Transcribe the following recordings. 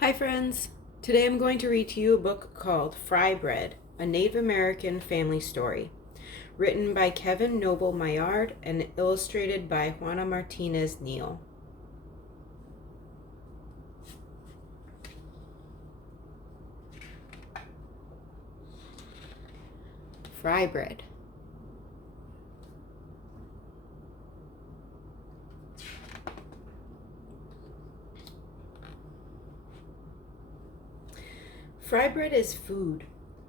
Hi friends! Today I'm going to read to you a book called Fry Bread, a Native American family story, written by Kevin Noble Maillard and illustrated by Juana Martinez-Neal. Fry Bread. Fry bread is food: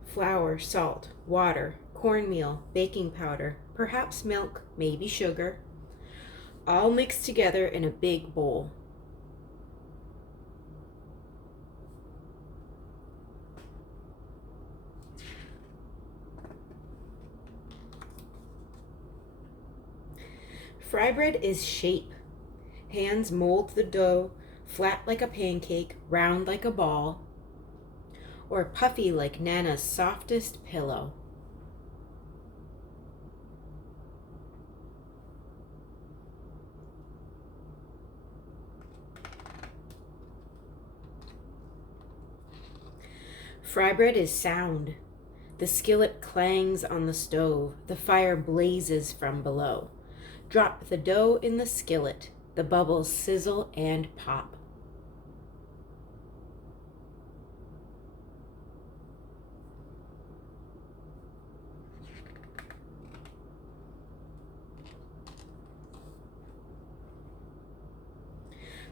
flour, salt, water, cornmeal, baking powder, perhaps milk, maybe sugar, all mixed together in a big bowl. Fry bread is shape. Hands mold the dough, flat like a pancake, round like a ball, or puffy like Nana's softest pillow. Fry bread is sound. The skillet clangs on the stove, the fire blazes from below. Drop the dough in the skillet, the bubbles sizzle and pop.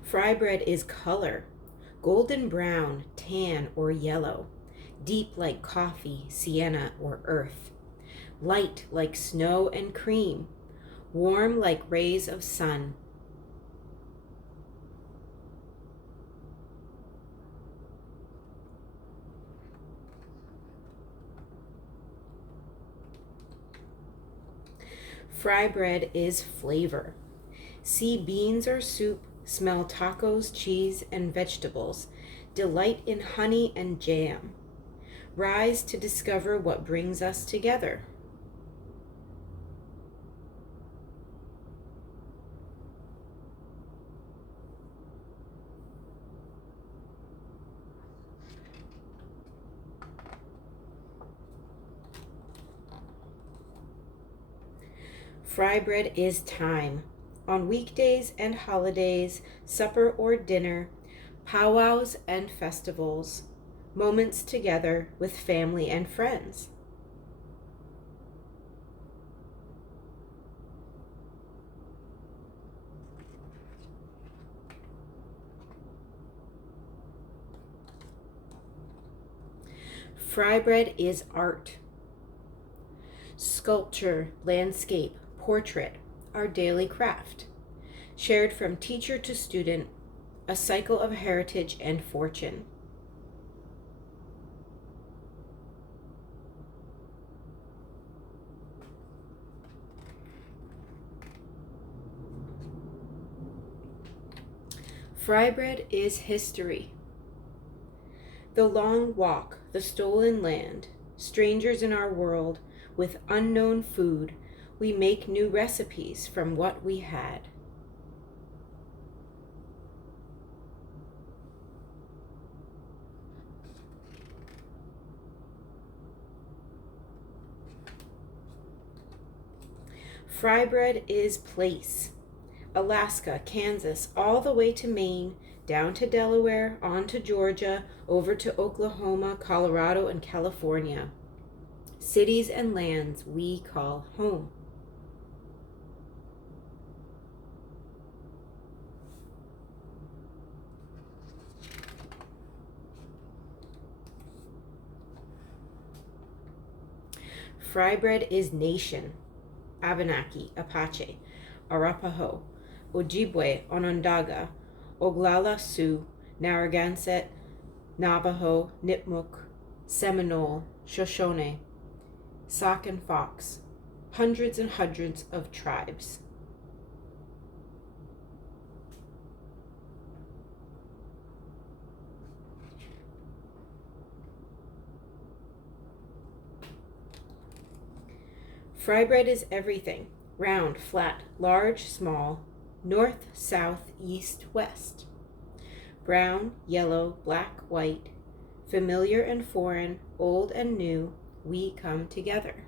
Fry bread is color: golden brown, tan, or yellow, deep like coffee, sienna, or earth, light like snow and cream, warm like rays of sun. Fry bread is flavor. See beans or soup, smell tacos, cheese, and vegetables, delight in honey and jam. Rise to discover what brings us together. Fry bread is time. On weekdays and holidays, supper or dinner, powwows and festivals, moments together with family and friends. Fry bread is art. Sculpture, landscape, portrait, our daily craft, shared from teacher to student, a cycle of heritage and fortune. Fry bread is history. The long walk, the stolen land, strangers in our world, with unknown food, we make new recipes from what we had. Fry bread is place. Alaska, Kansas, all the way to Maine, down to Delaware, on to Georgia, over to Oklahoma, Colorado, and California. Cities and lands we call home. Fry bread is nation. Abenaki, Apache, Arapaho, Ojibwe, Onondaga, Oglala Sioux, Narragansett, Navajo, Nipmuc, Seminole, Shoshone, Sauk and Fox, hundreds and hundreds of tribes. Fry bread is everything: round, flat, large, small, north, south, east, west. Brown, yellow, black, white, familiar and foreign, old and new, we come together.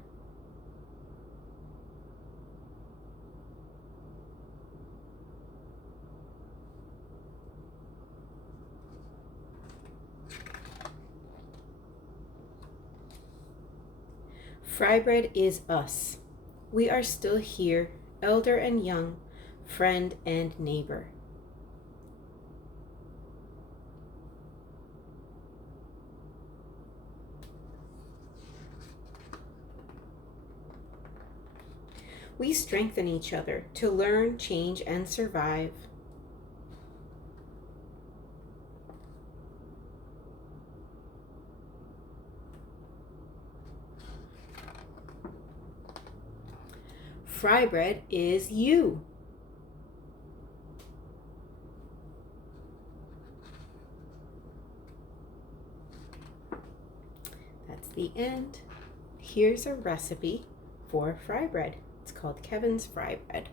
Fry bread is us. We are still here, elder and young, friend and neighbor. We strengthen each other to learn, change, and survive. Fry bread is you. That's the end. Here's a recipe for fry bread. It's called Kevin's fry bread.